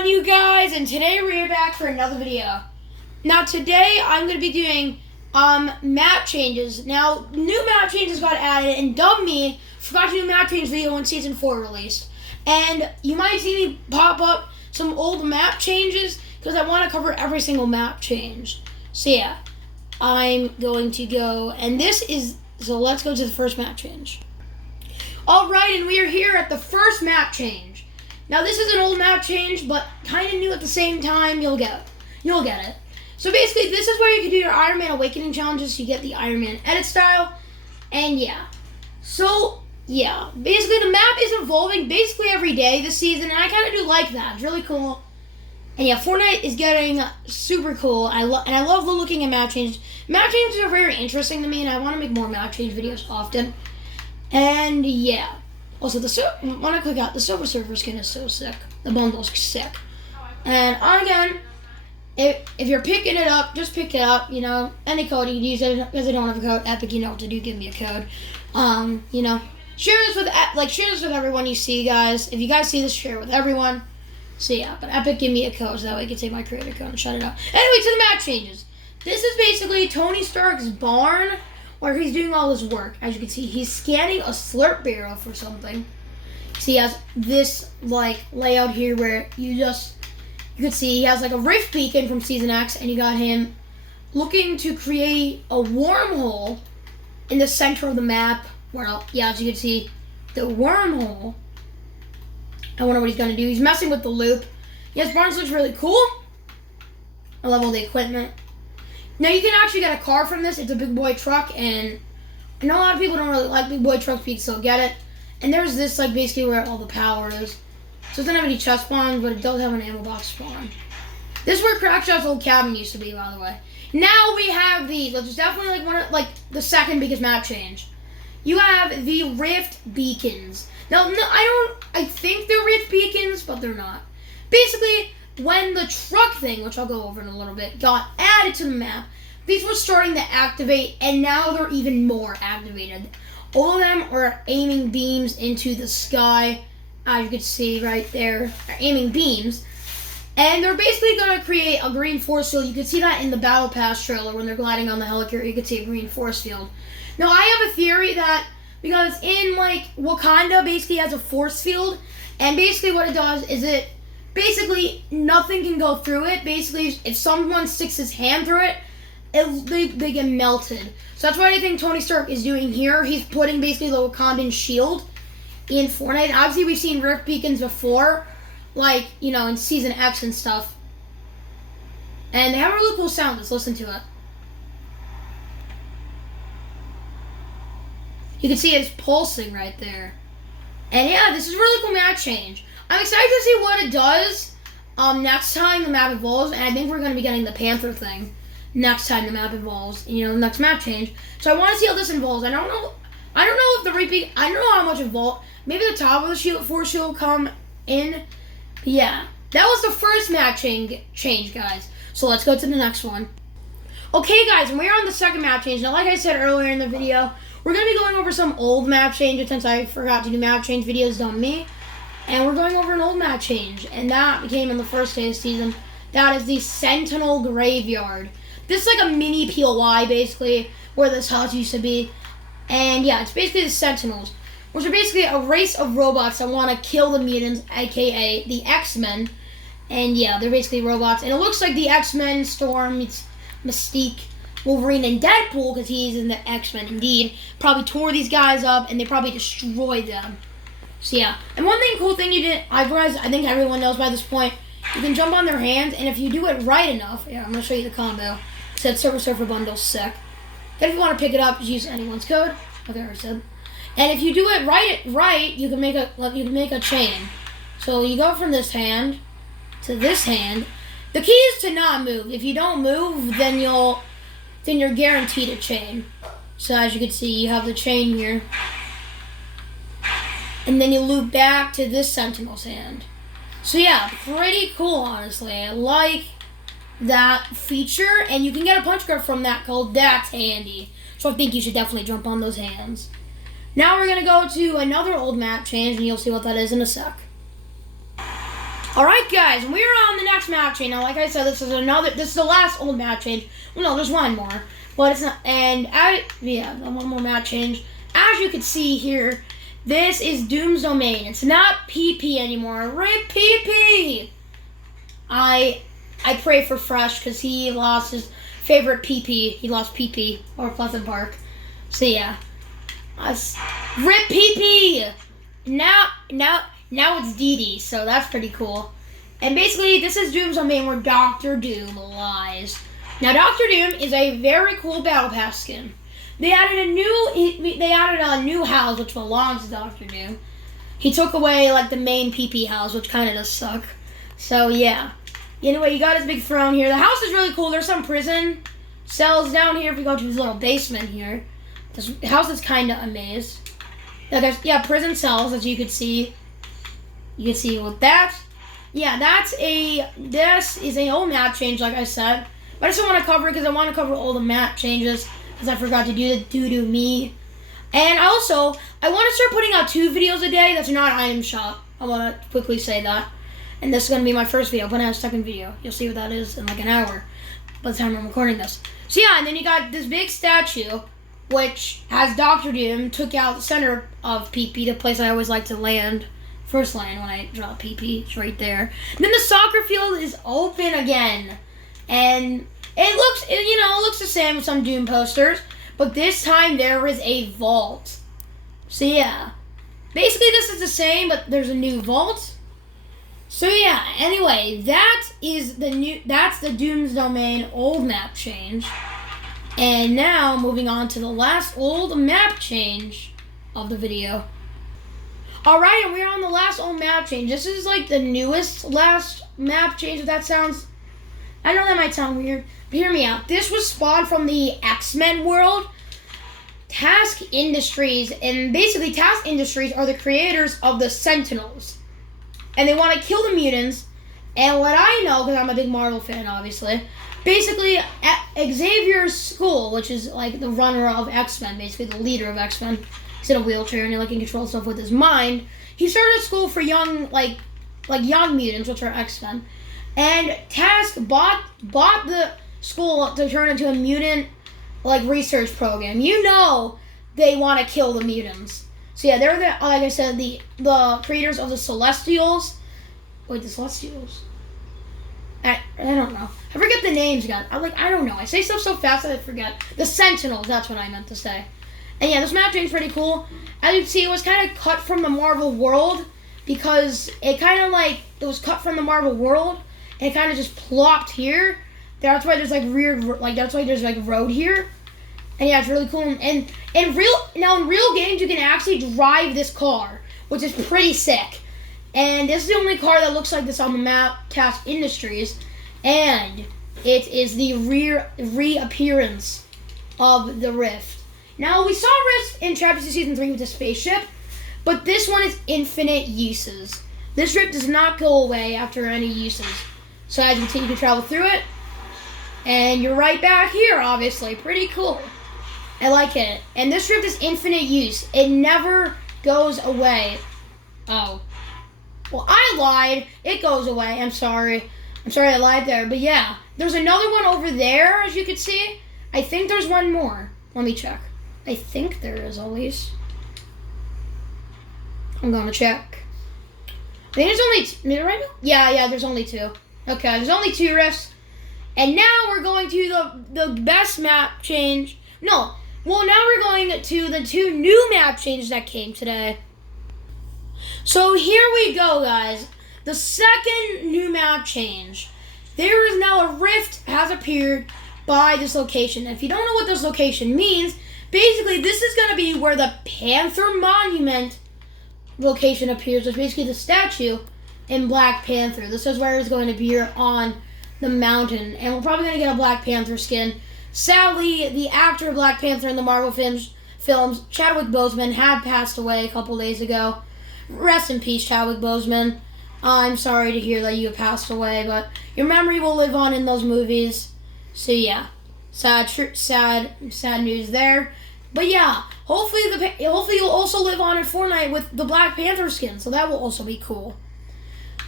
on, you guys? And today we're back for another video. Now today I'm going to be doing map changes. Now new map changes got added, and dumb me forgot to do map change video when season 4 released. And you might see me pop up some old map changes because I want to cover every single map change. So yeah, I'm going to go, and so let's go to the first map change. Alright, and we are here at the first map change. Now this is an old map change, but kind of new at the same time. You'll get it. So basically, this is where you can do your Iron Man Awakening challenges. So you get the Iron Man edit style, and yeah. So yeah, basically the map is evolving basically every day this season, and I kind of do like that. It's really cool. And yeah, Fornite is getting super cool. I love looking at map changes. Map changes are very interesting to me, and I want to make more map change videos often. And yeah. Also, when I click out, the Silver Surfer skin is so sick. The bundle's sick. And again, if you're picking it up, just pick it up. You know, any code you can use it. Because I don't have a code, Epic, you know what to do. Give me a code. You know, share this with everyone you see, guys. If you guys see this, share it with everyone. So yeah, but Epic, give me a code so that way I can take my creator code and shut it up. Anyway, to the map changes. This is basically Tony Stark's barn, where he's doing all his work. As you can see, he's scanning a slurp barrel for something. So he has this layout here where you can see he has a rift beacon from Season X, and you got him looking to create a wormhole in the center of the map. Well, yeah, as you can see, the wormhole. I wonder what he's gonna do. He's messing with the loop. Yes, Barnes looks really cool. I love all the equipment. Now, you can actually get a car from this. It's a big boy truck, and I know a lot of people don't really like big boy trucks, but you can still get it. And there's this, basically where all the power is. So it doesn't have any chest spawns, but it does have an ammo box spawn. This is where Crackshot's old cabin used to be, by the way. Now we have these, which is definitely the second biggest map change. You have the rift beacons. Now, no, I think they're rift beacons, but they're not. Basically, when the truck thing, which I'll go over in a little bit, got added to the map, these were starting to activate, and now they're even more activated. All of them are aiming beams into the sky, as you can see right there. They're aiming beams, and they're basically going to create a green force field. You can see that in the Battle Pass trailer when they're gliding on the helicarrier. You can see a green force field. Now, I have a theory that because in Wakanda basically has a force field, and basically what it does is basically nothing can go through it. Basically, if someone sticks his hand through it, they get melted. So that's what I think Tony Stark is doing here. He's putting basically the Wakandan shield in Fortnite. Obviously, we've seen rift beacons before, in Season X and stuff. And they have a really cool sound. Let's listen to it. You can see it's pulsing right there. And yeah, this is a really cool map change. I'm excited to see what it does next time the map evolves, and I think we're going to be getting the Panther thing next time the map evolves, next map change. So I want to see how this evolves. I don't know if the repeat, I don't know how much evolve. Maybe the top of the force shield will come in. But yeah, that was the first map change, guys. So let's go to the next one. Okay, guys, and we're on the second map change. Now, like I said earlier in the video, we're going to be going over some old map changes since I forgot to do map change videos on me. And we're going over an old map change, and that came in the first day of the season. That is the Sentinel Graveyard. This is like a mini POI, basically, where this house used to be. And yeah, it's basically the Sentinels, which are basically a race of robots that want to kill the mutants, aka the X-Men. And yeah, they're basically robots. And it looks like the X-Men, Storm, Mystique, Wolverine, and Deadpool, because he's in the X-Men indeed, probably tore these guys up, and they probably destroyed them. So yeah, and cool thing you did, I think everyone knows by this point, you can jump on their hands, and if you do it right enough, I'm going to show you the combo. It said Silver Surfer bundle sick. Then if you want to pick it up, just use anyone's code. Okay, I said. And if you do it right, you can make a chain. So you go from this hand to this hand. The key is to not move. If you don't move, then you're guaranteed a chain. So as you can see, you have the chain here. And then you loop back to this Sentinel's hand. So yeah, pretty cool, honestly. I like that feature, and you can get a punch card from that called That's Handy. So I think you should definitely jump on those hands. Now we're going to go to another old map change, and you'll see what that is in a sec. Alright guys, we're on the next map change. Now like I said, this is the last old map change. Well no, there's one more. But it's not, and one more map change. As you can see here, this is Doom's Domain. It's not PP anymore. RIP PP! I pray for Fresh because he lost his favorite PP. He lost PP, or Pleasant Park. So yeah. RIP PP! Now it's DD, so that's pretty cool. And basically, this is Doom's Domain where Dr. Doom lies. Now, Dr. Doom is a very cool Battle Pass skin. They added a new house which belongs to Dr. Doom. He took away like the main PP house, which kind of does suck. So yeah. Anyway, you got his big throne here. The house is really cool. There's some prison cells down here. If you go to his little basement here, this house is kind of amazing. Yeah, prison cells, as you can see. You can see with that. Yeah, this is a whole map change, like I said. But I just want to cover it because I want to cover all the map changes because I forgot to do the doo-doo me. And also, I want to start putting out 2 videos a day that's not item shop. I want to quickly say that. And this is going to be my first video, but I have a second video. You'll see what that is in like an hour by the time I'm recording this. So yeah, and then you got this big statue, which has Dr. Doom, took out the center of PP, the place I always like to land. First land when I drop PP, it's right there. And then the soccer field is open again. And it looks the same with some Doom posters, but this time there is a vault. So yeah, basically this is the same, but there's a new vault. So yeah, anyway, that's the Doom's Domain old map change. And now moving on to the last old map change of the video. Alright, and we're on the last old map change. This is like the newest last map change, if that sounds... I know that might sound weird, but hear me out. This was spawned from the X-Men world. Task Industries, and basically Task Industries are the creators of the Sentinels. And they want to kill the mutants. And what I know, because I'm a big Marvel fan, obviously, basically Xavier's school, which is like the runner of X-Men, basically the leader of X-Men. He's in a wheelchair and he can control stuff with his mind. He started a school for young, like young mutants, which are X-Men. And Task bought the school to turn into a mutant research program. You know they want to kill the mutants. So yeah, they're like I said, the creators of the Celestials. Wait, the Celestials? I don't know. I forget the names, guys. I don't know. I say stuff so fast that I forget. The Sentinels, that's what I meant to say. And yeah, this map change is pretty cool. As you can see, it was kind of cut from the Marvel world because it was cut from the Marvel world and it kind of just plopped here. That's why there's road here. And yeah, it's really cool. And in real games, you can actually drive this car, which is pretty sick. And this is the only car that looks like this on the map, Task Industries. And it is the reappearance of the Rift. Now, we saw Rift in Chapter 2 Season 3 with the spaceship, but this one is infinite uses. This Rift does not go away after any uses. So as you continue to travel through it, and you're right back here, obviously. Pretty cool. I like it. And this Rift is infinite use. It never goes away. Oh. Well, I lied. It goes away. I'm sorry. I lied there. But yeah, there's another one over there, as you can see. I think there's one more. Let me check. I think there is, at least. I'm going to check. I think there's only two. Right now? Yeah, there's only 2. Okay, there's only 2 rifts. And now we're going to the best map change. No. Well, now we're going to the 2 new map changes that came today. So here we go, guys. The second new map change. There is now a rift has appeared by this location. And if you don't know what this location means, basically this is going to be where the Panther Monument location appears. It's basically the statue in Black Panther. This is where it's going to appear on the mountain. And we're probably going to get a Black Panther skin. Sadly, the actor of Black Panther in the Marvel films, Chadwick Boseman, had passed away a couple days ago. Rest in peace, Chadwick Boseman. I'm sorry to hear that you have passed away, but your memory will live on in those movies. So yeah, sad news there. But yeah, hopefully you'll also live on in Fortnite with the Black Panther skin. So that will also be cool.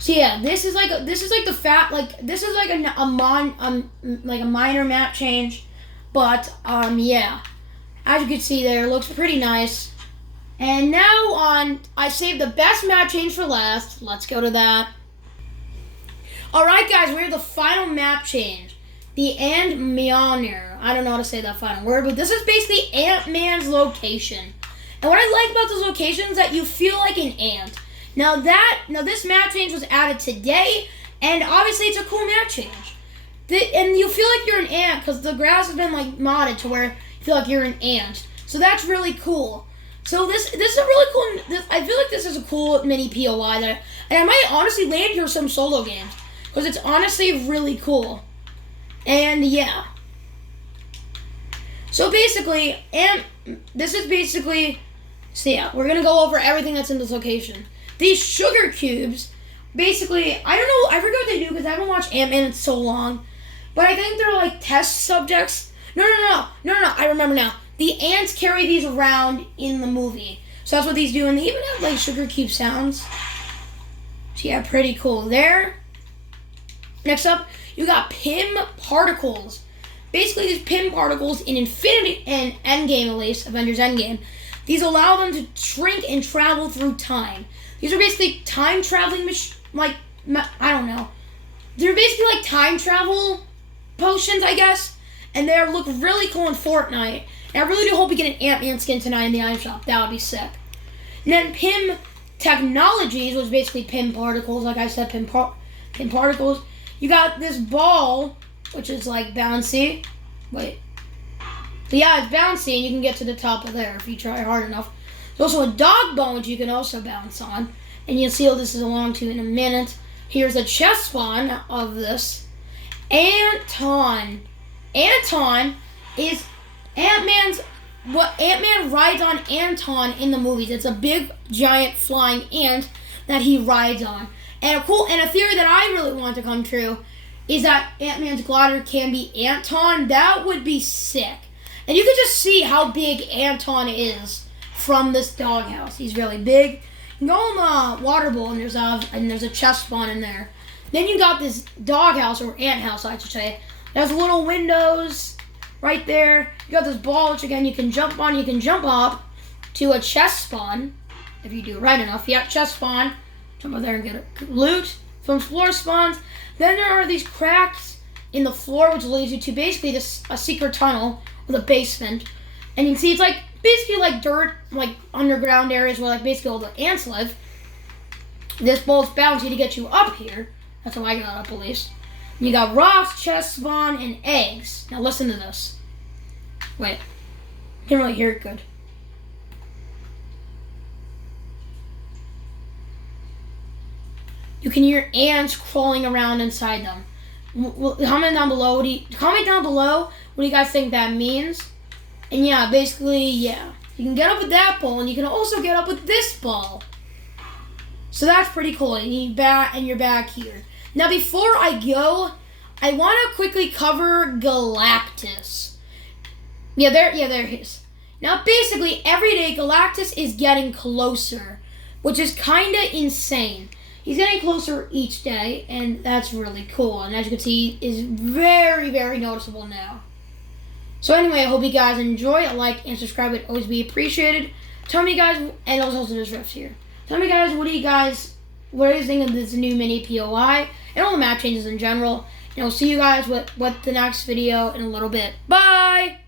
So yeah, this is like the fat this is like a minor map change, but yeah, as you can see there, it looks pretty nice. And now I saved the best map change for last. Let's go to that. All right, guys, we have the final map change, the ANTMAN. I don't know how to say that final word, but this is basically Ant-Man's location. And what I like about this location is that you feel like an ant. Now this map change was added today, and obviously it's a cool map change. And you feel like you're an ant because the grass has been like modded to where you feel like you're an ant. So that's really cool. So this is a really cool. I feel like this is a cool mini POI and I might honestly land here some solo games because it's honestly really cool. And yeah. So basically, so yeah, we're gonna go over everything that's in this location. These sugar cubes, basically, I don't know, I forget what they do because I haven't watched Ant-Man in so long, but I think they're like test subjects. No, I remember now. The ants carry these around in the movie. So that's what these do, and they even have like sugar cube sounds. So yeah, pretty cool there. Next up, you got PIM particles. Basically, these PIM particles in Infinity and Endgame, at least, Avengers Endgame, these allow them to shrink and travel through time. These are basically time traveling, I don't know. They're basically like time travel potions, I guess. And they look really cool in Fortnite. And I really do hope we get an Ant-Man skin tonight in the item shop. That would be sick. And then PIM Technologies was basically PIM particles. Like I said, PIM particles. You got this ball, which is like bouncy. Wait. So yeah, it's bouncy, and you can get to the top of there if you try hard enough. There's also a dog bone, which you can also bounce on. And you'll see how this is along to in a minute. Here's a chest spawn of this. Anton. Anton is Ant-Man's... What Ant-Man rides on Anton in the movies. It's a big, giant, flying ant that he rides on. And a theory that I really want to come true is that Ant-Man's glider can be Anton. That would be sick. And you can just see how big Anton is from this doghouse. He's really big. You can go in the water bowl, and there's a chest spawn in there. Then you got this doghouse, or ant house, I should say. There's little windows right there. You got this ball, which again you can jump on. You can jump up to a chest spawn if you do it right enough. Yeah, chest spawn. Jump up there and get a loot from floor spawns. Then there are these cracks in the floor, which leads you to basically a secret tunnel with a basement. And you can see it's like basically like dirt, like underground areas where like basically all the ants live. This ball's bouncy to get you up here. That's how I got up at least. You got rocks, chest spawn, and eggs. Now listen to this. Wait. Can't really hear it good. You can hear ants crawling around inside them. Comment down below. What do you guys think that means? And yeah, basically, yeah. You can get up with that ball, and you can also get up with this ball. So that's pretty cool. And you're back here. Now, before I go, I want to quickly cover Galactus. Yeah, there he is. Now, basically, every day Galactus is getting closer, which is kind of insane. He's getting closer each day, and that's really cool. And as you can see, is very, very noticeable now. So anyway, I hope you guys enjoy. A like and subscribe would always be appreciated. Tell me, guys, and also there's refs here. Tell me, guys, what do you think of this new mini POI and all the map changes in general? And I'll see you guys with the next video in a little bit. Bye!